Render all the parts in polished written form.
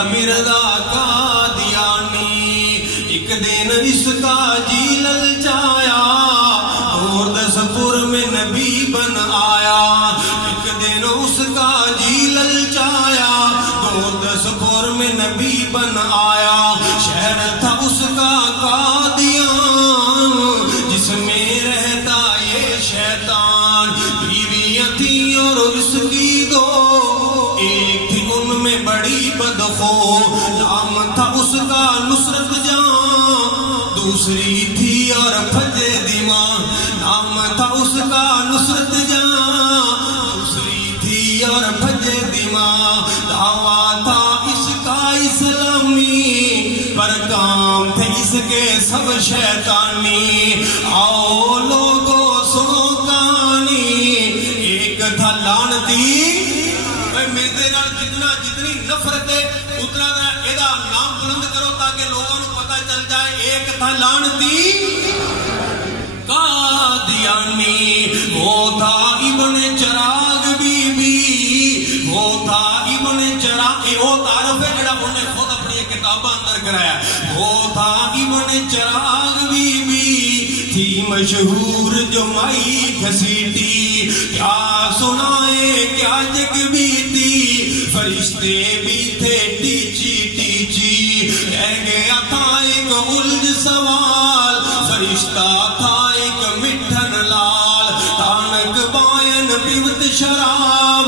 تھا مرزا قادیانی، ایک دن اس کا جی للچایا، گوردسپور میں نبی بن آیا، ایک دن اس کا جی للچایا، گوردسپور میں نبی بن آیا، شہر تھا اس کا قادیان، جس میں رہتا یہ شیطان، بیویاں تھیں اور اس کی دو، ایک تھی ان میں بڑی بدخو، نام تھا اس کا نصرت جان، دوسری تھی اور پھجے دیواں، نام تھا اس کا نصرت جان، دوسری تھی اور پھجے دیواں، دعویٰ تھا اس کا اسلامی، پر کام تھے اس کے سب شیطانی، آؤ لوگوں سنو کہانی، ایک تھا لعنتی، میرے نال جتنی نفرت ہے اتنا ایدا نام بلند کرو تاکہ لوگوں کو پتہ چل جائے، ایک تھا لعنتی قادیانی، وہ تھا ابن چراغ بی بی، وہ تھا ابن چراغ، وہ تعارف ہے جڑا انہیں خود اپنی کتاباں اندر کرایا، وہ تھا ابن چراغ بی بی، تھی مشہور جو مائی گھسیٹی، کیا سنائے کیا جگ بیتی، فرشتے بھی تھے ٹیچی ٹیچی، رہ گیا تھا ایک الجھ سوال، فرشتہ تھا ایک مٹھن لال، تانک بائن پیوت شراب،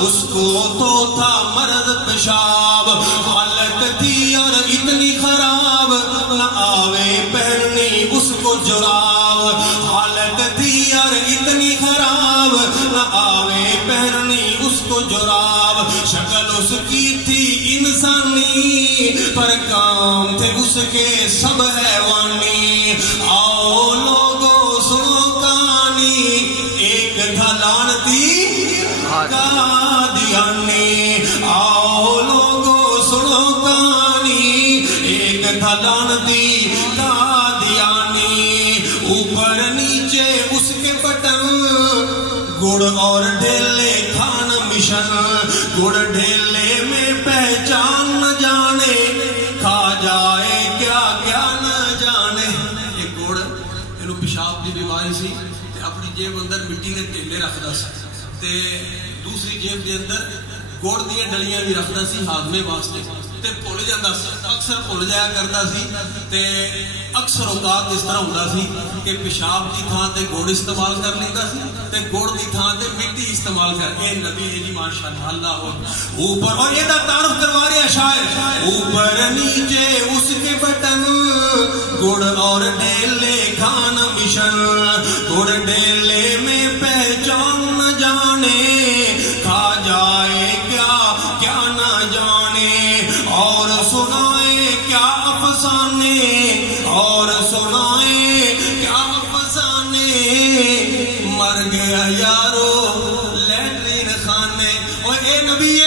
اس کو تو تھا مرض پیشاب، حالت تھی اور اتنی خراب، نہ آوے پہننی اس کو جراب، حالت تھی اور اتنی خراب، نہ آوے پہننی اس کو جراب، شکل اس کی تھی انسانی، پر کام تھے اس کے سب حیوانی، آؤ لوگوں سنو کہانی، ایک تھا لعنتی قادیانی، آؤ لوگوں سنو کہانی، ایک تھا لعنتی قادیانی، اوپر نیچے اس کے بٹن، گڑ اور ڈھیلے کھان مشن، گڑ ڈھیلے میں پہچان نہ جانے، کھا جائے کیا کیا نہ جانے، ایک گڑ اینو پیشاب دی بیماری سی تے اپنی جیب اندر مٹی دے ڈھیلے رکھدا سی تے دوسری جیب دے اندر گڑ دی ڈلیاں بھی رکھدا سی ہاضمے واسطے تے بھول جاندا سی، اکثر بھول جایا کردا سی تے اکثر اوقات اس طرح ہوندا سی کہ پیشاب دی تھاں تے گڑ استعمال کر لیندا سی تے گڑ دی تھاں تے مٹی استعمال کر، اے نبی جی ماشاءاللہ، اللہ اوپر، اور یہ دا تعارف کروا رہے ہیں شاعر، اوپر نیچے اس کے بٹن، گڑ اور ڈیلے کھان مشن، گڑ ڈیلے میں پہچان نہ جانے، کھا جائے کیا کیا نہ جانے، اور سنائے کیا افسانے، اور سنائے کیا افسانے، مر گیا یارو لیٹرین خانے، اور اے نبی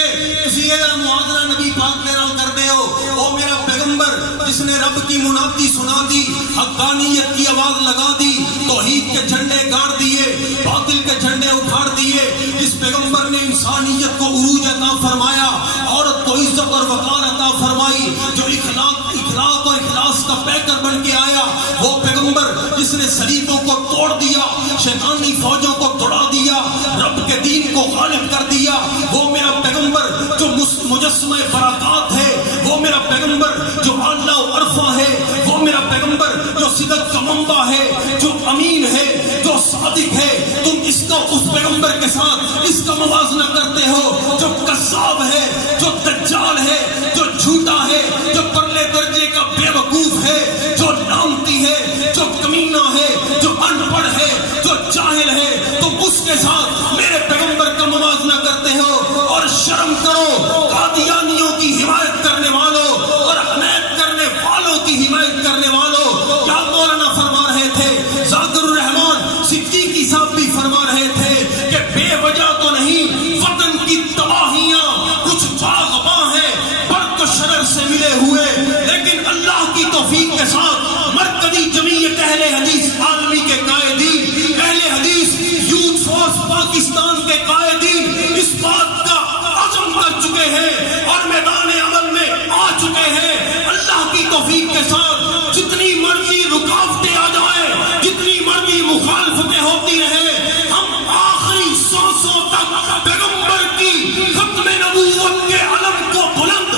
تسی یہ موازنہ نبی پاک کے نال کر دے ہو، او میرا پیغمبر جس نے رب کی منادی سنا دی، حقانیت کی آواز لگا دی، توحید کے جھنڈے گاڑ دیے، باطل کے جھنڈے اکھاڑ دیے، جس پیغمبر نے انسانیت کو عروج عطا فرمایا، عورت کو عزت اور وقار عطا فرمائی، جو اخلاق اور اخلاص کا پیکر بن کے آیا، وہ پیغمبر جس نے صلیبوں کو توڑ دیا، شیطانی فوجوں کو دوڑا دیا، رب کے دین کو غالب کر دیا، وہ میرا پیغمبر جو مجسمہ برکات ہے، وہ میرا پیغمبر جو اعلیٰ و عرفہ ہے، وہ میرا پیغمبر جو صدق کا منبع ہے، جو امین ہے، جو صادق ہے، تم اس کا اس پیغمبر کے ساتھ اس کا موازنہ کرتے ہو جو کذاب ہے، جو دجال ہے، جو جھوٹا ہے، جو پرلے درجے کا بے وقوف ہے، جو لعنتی ہے، جو کمینہ ہے، جو ان پڑھ ہے، جو جاہل ہے، تم اس کے ساتھ میرے پیغمبر کا موازنہ کرتے ہو، اور شرم کرو قادیانیوں کی حمایت کرنے والوں اور حمایت کرنے والوں کی حمایت کرنے والوں، کیا مولانا فرما رہے تھے، ذاکر الرحمان صدیقی صاحب بھی فرما رہے تھے کہ بے وجہ تو نہیں وطن کی تباہیاں کچھ باغباں ہیں، برق و شرر سے ملے ہوئے، لیکن اللہ کی توفیق کے ساتھ مرکزی جمعیت اہل حدیث عالمی کے قائدین، اہل حدیث یوتھ فورس پاکستان کے قائدین اس بات کا عزم کر چکے ہیں اور میدان عمل میں آ چکے ہیں. اللہ کی توفیق کے ساتھ جتنی مرضی رکاوٹیں آ جائیں، جتنی مرضی مخالفتیں ہوتی رہیں، ہم آخری سانسوں تک پیغمبر کی ختم نبوت کے علم کو بلند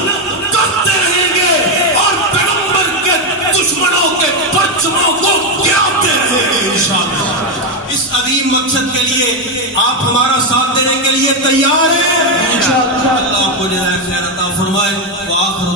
کرتے رہیں گے اور پیغمبر کے دشمنوں کے پرچموں کو گراتے رہیں گے انشاءاللہ. اس عظیم مقصد کے لیے آپ ہمارا ساتھ دینے کے لیے تیار ہیں؟ اللہ آپ کو جزائے خیر عطا فرمائے. وآخر